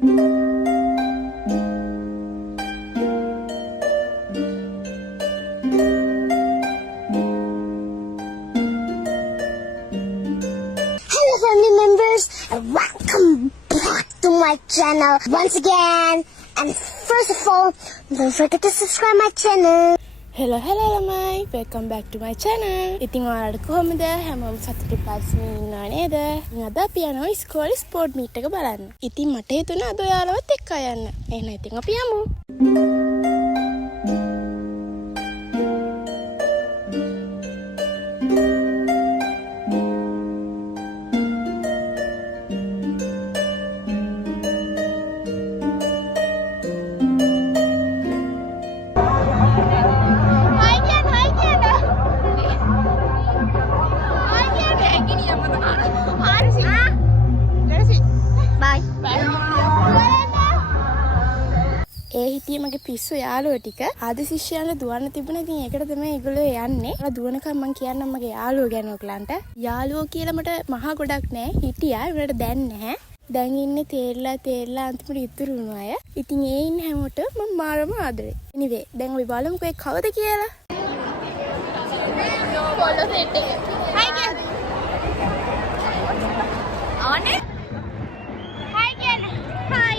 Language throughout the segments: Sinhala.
Hello family members and welcome back to my channel once again, and first of all don't forget to subscribe my channel. Hello ළමයි, welcome back to my channel. ඉතින් ඔයාලට කොහොමද? හැමෝම සතුටින් පස්සේ ඉන්නව නේද? ඉතින් අද අපි යනවා ඉස්කෝලේ ස්පෝර්ට් මීට් එක බලන්න. ඉතින් මට හිතුණා අද ඔයාලවත් එක්ක යන්න. එහෙනම් ඉතින් අපි යමු. හිටියේ මගේ පිස්සු යාළුවෝ ටික ආදි ශිෂ්‍යයන්ට දුවන්න තිබුණා. ඉතින් ඒකට තමයි ඒගොල්ලෝ යන්නේ. ඒලා දුවනකම් මම කියන්නම් මගේ යාළුවෝ ගැන ඔයගලන්ට. යාළුවෝ කියලා මට මහා ගොඩක් නෑ. හිටියා. ඒකට දැන් නැහැ. දැන් ඉන්නේ තේරලා අන්තිමට ඉතුරු වුණා අය. ඉතින් ඒ ඉන්න හැමෝට මම මාරම ආදරේ. anyway දැන් අපි බලමුකෝ ඒ කවුද කියලා. ෆෝලෝ සෙට් එක. හයි කියන්න. ආනේ. හයි කියන්න. හයි.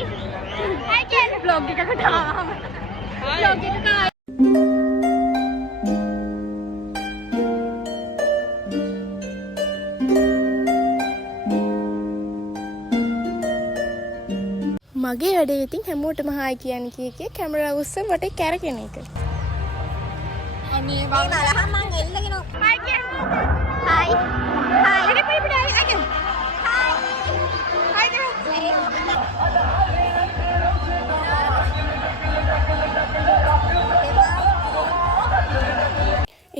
හයි කියන්න. vlog එකකට ආවම. vlog එකක මගේ වැඩේ ඉතින් හැමෝටම හායි කියන්නේ කීකේ කැමරාව උස්සන් වටේ කැරකෙන එක. අනේ බලලා මං එල්ලගෙන හායි කියන්න. හායි. හායි. එඩේ පිටිපිට හායි කියන්න. හායි. හායි කියන්න.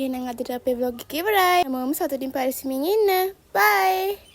එහෙනම් අදට අපේ vlog එක ඉවරයි. හැමෝම සතුටින් පරිස්සමින් ඉන්න. bye.